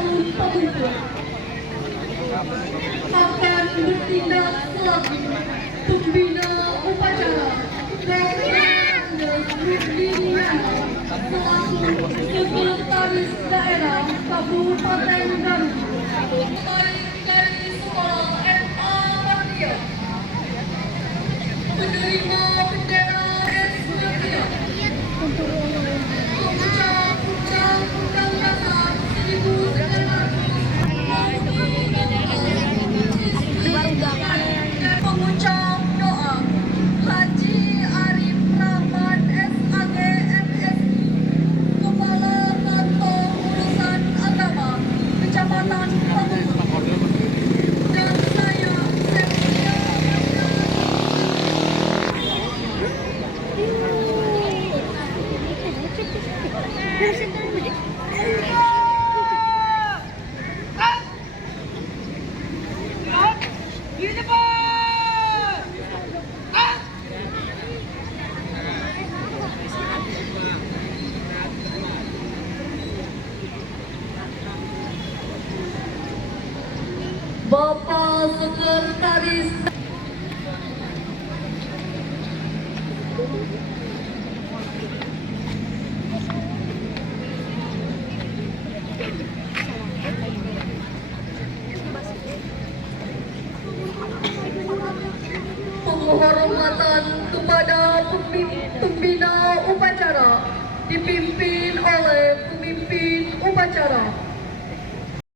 tahun pemimpin akan bertindak selaku pembina upacara dan Wirdiniana selaku sekretaris daerah Kabupaten Garut dari sekolah MA Muhammadiyah menerima bendera S-Muhammadiyah mengucap Undang-Undang Dasar 1945 dan mengucap doa Haji Arif Rahman SAG MSI Kepala Kantor Urusan Agama Kecamatan Pamengperak dan saya Septia Bapak Sekretaris penghormatan kepada pembina upacara dipimpin oleh pemimpin upacara